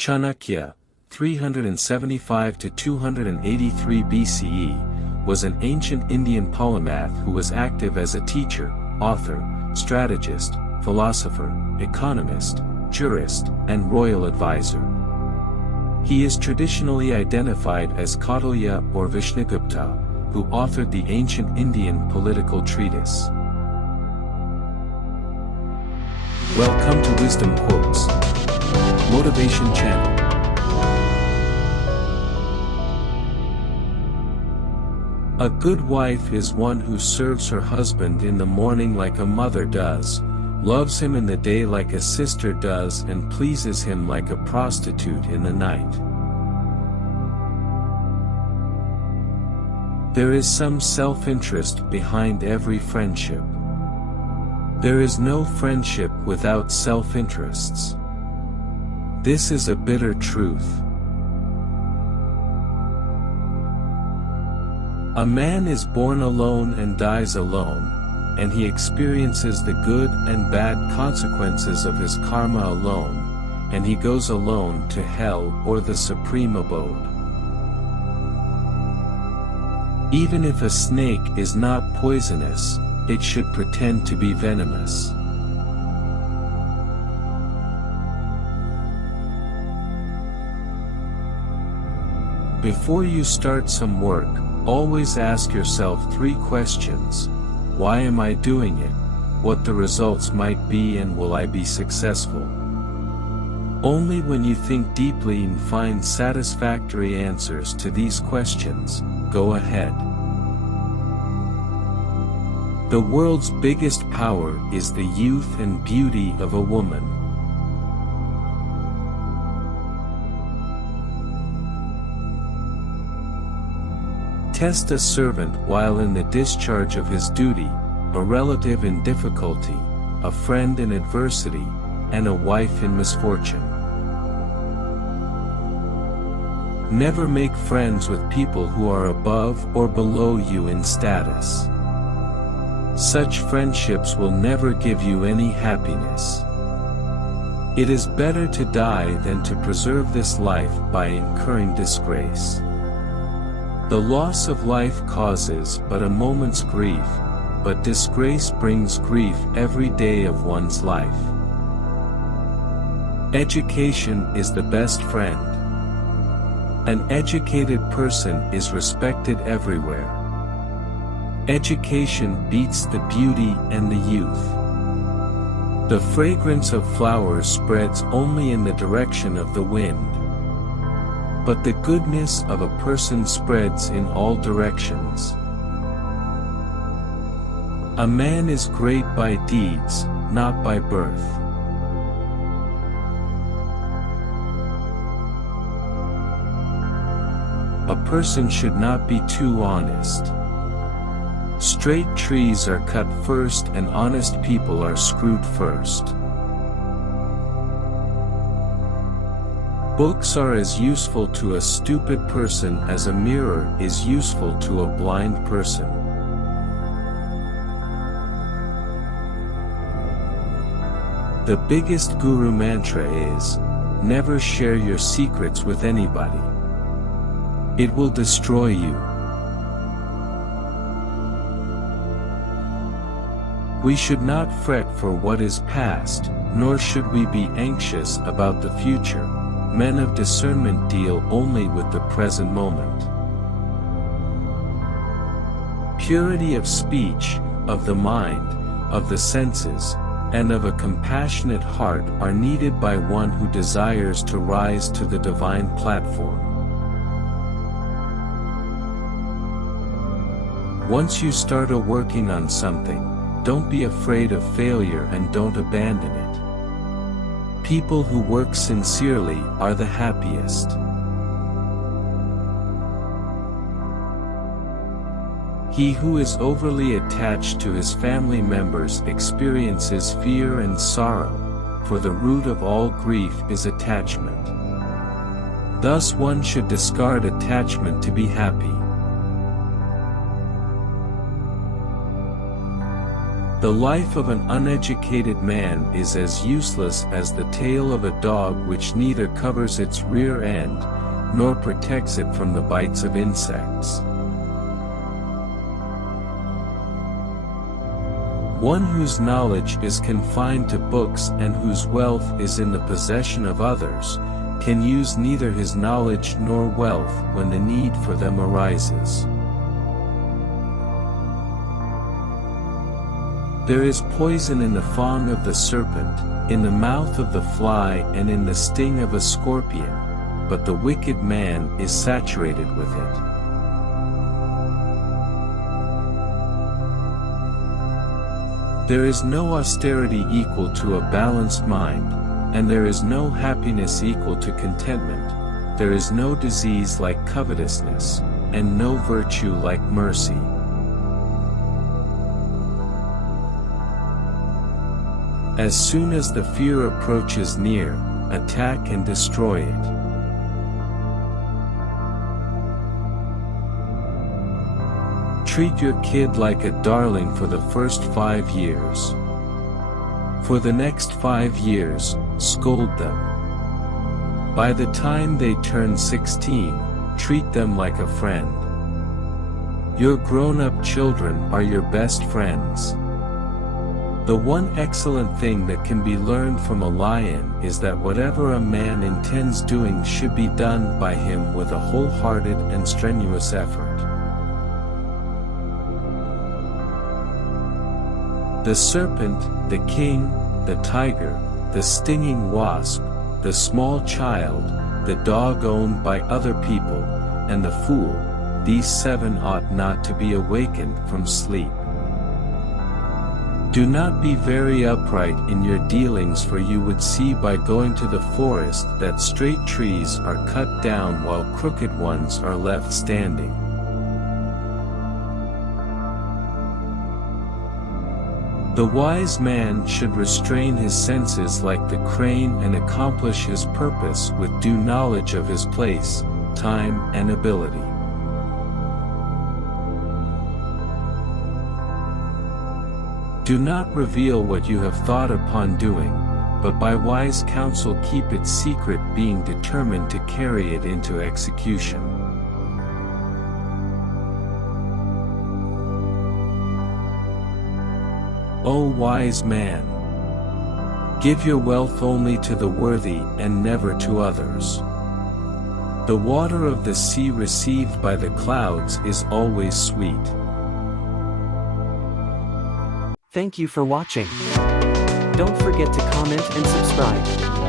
Chanakya, 375 to 283 BCE, was an ancient Indian polymath who was active as a teacher, author, strategist, philosopher, economist, jurist, and royal advisor. He is traditionally identified as Kautilya or Vishnugupta, who authored the ancient Indian political treatise. Welcome to Wisdom Quotes Motivation Channel. A good wife is one who serves her husband in the morning like a mother does, loves him in the day like a sister does, and pleases him like a prostitute in the night. There is some self-interest behind every friendship. There is no friendship without self-interests. This is a bitter truth. A man is born alone and dies alone, and he experiences the good and bad consequences of his karma alone, and he goes alone to hell or the supreme abode. Even if a snake is not poisonous, it should pretend to be venomous. Before you start some work, always ask yourself 3 questions. Why am I doing it? What the results might be, and will I be successful? Only when you think deeply and find satisfactory answers to these questions, go ahead. The world's biggest power is the youth and beauty of a woman. Test a servant while in the discharge of his duty, a relative in difficulty, a friend in adversity, and a wife in misfortune. Never make friends with people who are above or below you in status. Such friendships will never give you any happiness. It is better to die than to preserve this life by incurring disgrace. The loss of life causes but a moment's grief, but disgrace brings grief every day of one's life. Education is the best friend. An educated person is respected everywhere. Education beats the beauty and the youth. The fragrance of flowers spreads only in the direction of the wind. But the goodness of a person spreads in all directions. A man is great by deeds, not by birth. A person should not be too honest. Straight trees are cut first and honest people are screwed first. Books are as useful to a stupid person as a mirror is useful to a blind person. The biggest guru mantra is, never share your secrets with anybody. It will destroy you. We should not fret for what is past, nor should we be anxious about the future. Men of discernment deal only with the present moment. Purity of speech, of the mind, of the senses, and of a compassionate heart are needed by one who desires to rise to the divine platform. Once you start working on something, don't be afraid of failure and don't abandon it. People who work sincerely are the happiest. He who is overly attached to his family members experiences fear and sorrow, for the root of all grief is attachment. Thus one should discard attachment to be happy. The life of an uneducated man is as useless as the tail of a dog which neither covers its rear end, nor protects it from the bites of insects. One whose knowledge is confined to books and whose wealth is in the possession of others, can use neither his knowledge nor wealth when the need for them arises. There is poison in the fang of the serpent, in the mouth of the fly and in the sting of a scorpion, but the wicked man is saturated with it. There is no austerity equal to a balanced mind, and there is no happiness equal to contentment. There is no disease like covetousness, and no virtue like mercy. As soon as the fear approaches near, attack and destroy it. Treat your kid like a darling for the first 5 years. For the next 5 years, scold them. By the time they turn 16, treat them like a friend. Your grown-up children are your best friends. The one excellent thing that can be learned from a lion is that whatever a man intends doing should be done by him with a wholehearted and strenuous effort. The serpent, the king, the tiger, the stinging wasp, the small child, the dog owned by other people, and the fool, these 7 ought not to be awakened from sleep. Do not be very upright in your dealings, for you would see by going to the forest that straight trees are cut down while crooked ones are left standing. The wise man should restrain his senses like the crane and accomplish his purpose with due knowledge of his place, time and ability. Do not reveal what you have thought upon doing, but by wise counsel keep it secret, being determined to carry it into execution. O wise man! Give your wealth only to the worthy and never to others. The water of the sea received by the clouds is always sweet. Thank you for watching. Don't forget to comment and subscribe.